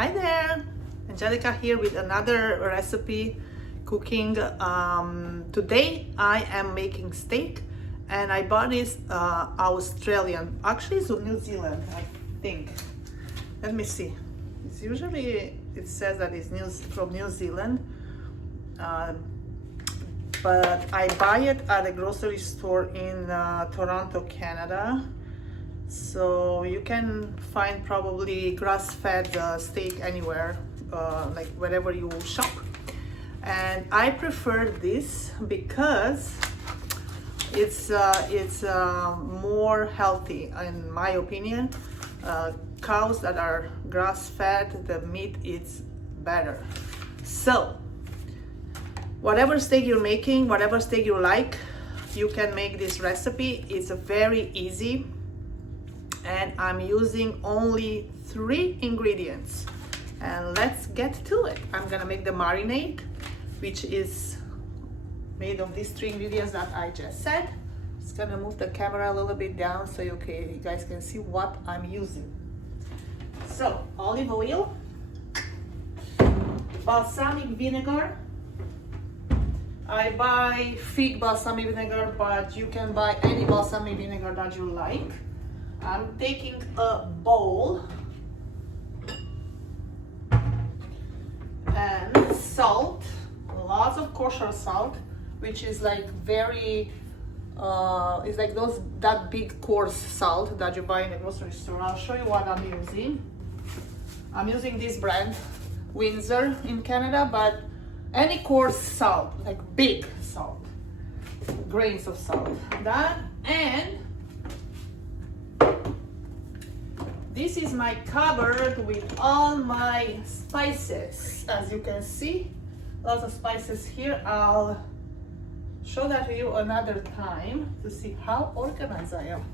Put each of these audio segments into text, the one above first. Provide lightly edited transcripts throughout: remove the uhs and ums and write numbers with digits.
Hi there, Angelica here with another recipe cooking. Today I am making steak and I bought this Australian, actually it's New Zealand I think. Let me see. It's usually, it says that it's from New Zealand, but I buy it at a grocery store in Toronto, Canada. So you can find probably grass-fed steak anywhere, like wherever you shop. And I prefer this because it's more healthy in my opinion. Cows that are grass-fed, the meat is better. So whatever steak you're making, whatever steak you like, you can make this recipe. It's very easy. And I'm using only 3 ingredients, and let's get to it. I'm gonna make the marinade, which is made of these 3 ingredients that I just said. Just gonna move the camera a little bit down so you guys can see what I'm using. So olive oil, balsamic vinegar. I buy fig balsamic vinegar, but you can buy any balsamic vinegar that you like. I'm taking a bowl and salt, lots of kosher salt, which is like very, it's like that big coarse salt that you buy in the grocery store. I'll show you what I'm using. I'm using this brand, Windsor in Canada, but any coarse salt, like big salt, grains of salt. That, and this is my cupboard with all my spices. As you can see, lots of spices here. I'll show that to you another time to see how organized I am.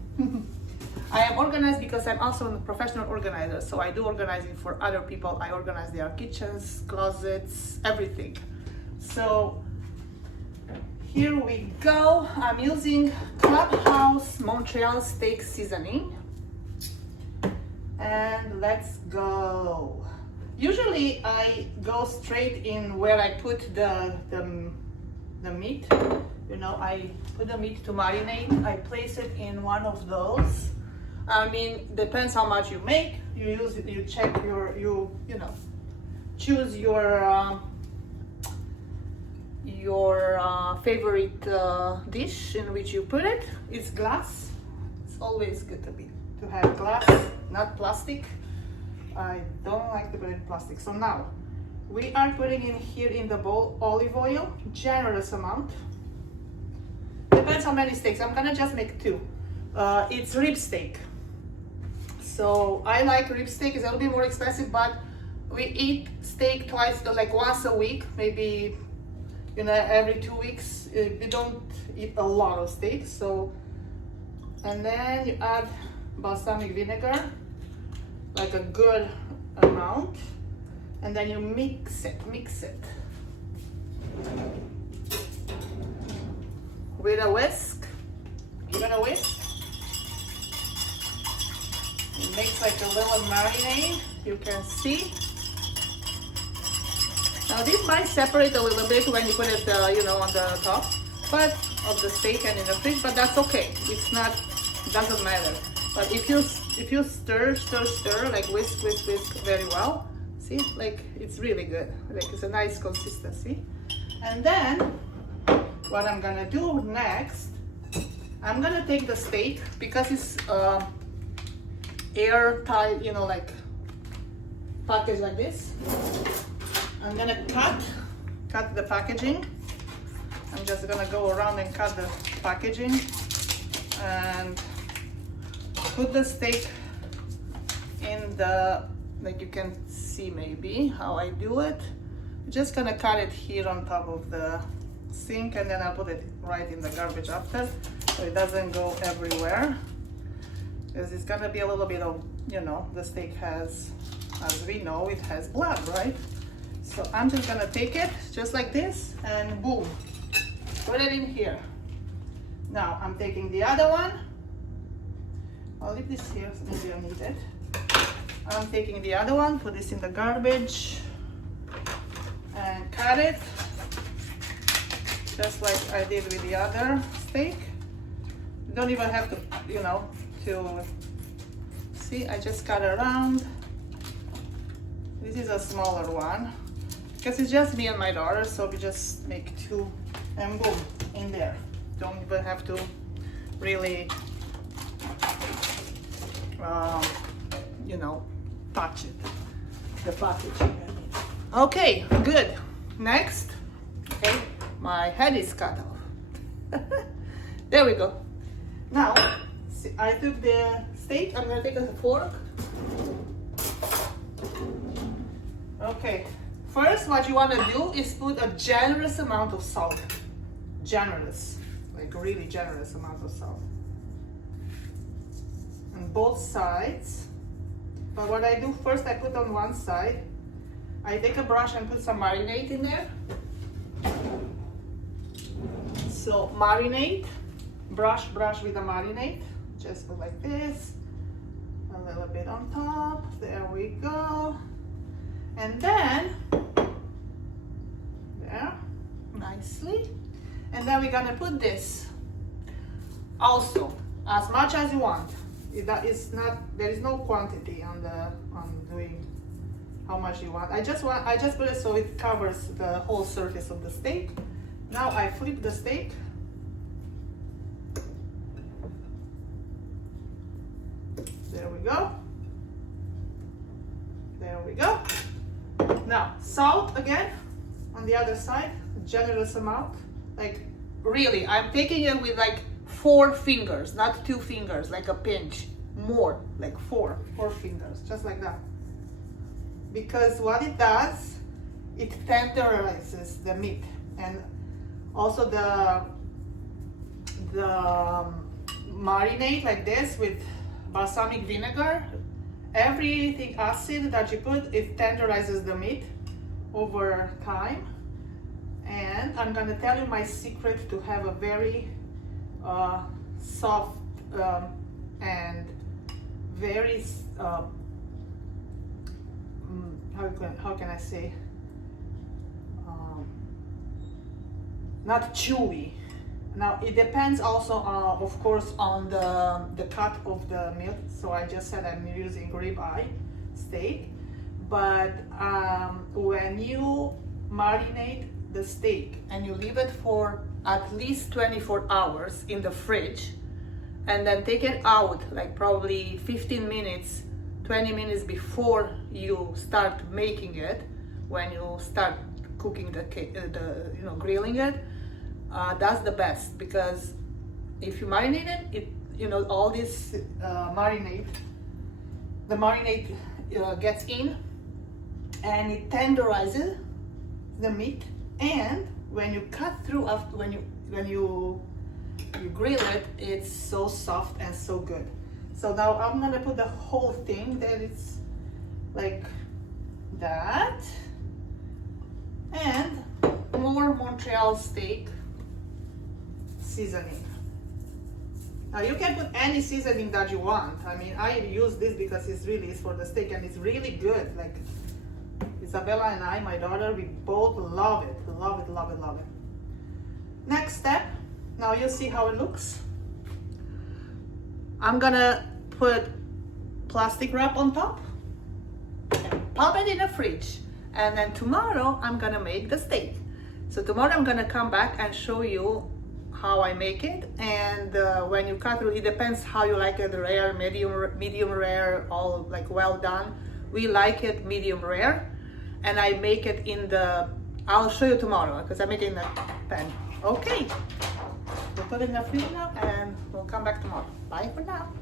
I am organized because I'm also a professional organizer, so I do organizing for other people. I organize their kitchens, closets, everything. So here we go. I'm using Clubhouse Montreal steak seasoning. And let's go. Usually I go straight in where I put the meat. You know, I put the meat to marinate. I place it in one of those. I mean, depends how much you make. You check you know, choose your favorite dish in which you put it. It's glass. It's always good to have glass, not plastic. I don't like to put in plastic. So now we are putting in here in the bowl olive oil, generous amount. Depends how many steaks. I'm gonna just make 2. It's rib steak. So I like rib steak. It's a little bit more expensive, but we eat steak like once a week, maybe, you know, every 2 weeks. We don't eat a lot of steak. So, and then you add balsamic vinegar, like a good amount, and then you mix it with a whisk. Give it a whisk. It makes like a little marinade, you can see. Now this might separate a little bit when you put it, you know, on the top, but of the steak and in the fridge, but that's okay. It's not, it doesn't matter. But if you stir, like whisk very well, see, like it's really good. Like it's a nice consistency. And then what I'm gonna do next, I'm gonna take the steak because it's airtight, you know, like packaged like this. I'm gonna cut the packaging. I'm just gonna go around and cut the packaging and put the steak in the, like you can see maybe how I do it. I'm just gonna cut it here on top of the sink, and then I'll put it right in the garbage after, so it doesn't go everywhere. Because it's gonna be a little bit of, you know, the steak has, as we know, it has blood, right? So I'm just gonna take it just like this and boom, put it in here. Now I'm taking the other one. I'll leave this here, so maybe I need it. I'm taking the other one, put this in the garbage, and cut it just like I did with the other steak. You don't even have to, you know, to see, I just cut around. This is a smaller one because it's just me and my daughter, so we just make two and boom, in there. Don't even have to really you know, touch it, the packaging. Okay, good. Next, okay, my head is cut off. There we go. Now, see, I took the steak. I'm gonna take a fork. Okay, first what you wanna do is put a generous amount of salt. Generous, like really generous amount of salt. On both sides. But what I do first, I put on one side. I take a brush and put some marinate in there. So marinate, brush with the marinate. Just put like this. A little bit on top. There we go. And then, there, nicely. And then we're gonna put this. Also, as much as you want. That is not, there is no quantity on doing how much you want. I just put it so it covers the whole surface of the steak. Now I flip the steak. There we go. There we go. Now salt again on the other side, generous amount. Like really, I'm taking it with like 4 fingers, not 2 fingers, like a pinch. More, like four fingers, just like that. Because what it does, it tenderizes the meat, and also the marinade like this with balsamic vinegar. Everything acid that you put, it tenderizes the meat over time. And I'm gonna tell you my secret to have a very soft and very how can I say, not chewy. Now it depends also of course on the cut of the meat. So I just said I'm using ribeye steak, but when you marinate the steak and you leave it for at least 24 hours in the fridge, and then take it out like probably 15 minutes, 20 minutes before you start making it, when you start cooking the grilling it, that's the best. Because if you marinate it, all this marinade, the marinade gets in and it tenderizes the meat, and when you cut through after, when you grill it, it's so soft and so good. So now I'm gonna put the whole thing that it's like that, and more Montreal steak seasoning. Now you can put any seasoning that you want. I mean, I use this because it's really is for the steak and it's really good. Like Isabella and I, my daughter, we both love it. Love it, love it, love it. Next step, now you see how it looks. I'm gonna put plastic wrap on top and pop it in the fridge. And then tomorrow I'm gonna make the steak. So tomorrow I'm gonna come back and show you how I make it. And when you cut it depends how you like it, rare, medium rare, all like well done. We like it medium rare. And I make it in the, I'll show you tomorrow because I make it in the pan. Okay, we'll put it in the fridge now and we'll come back tomorrow. Bye for now.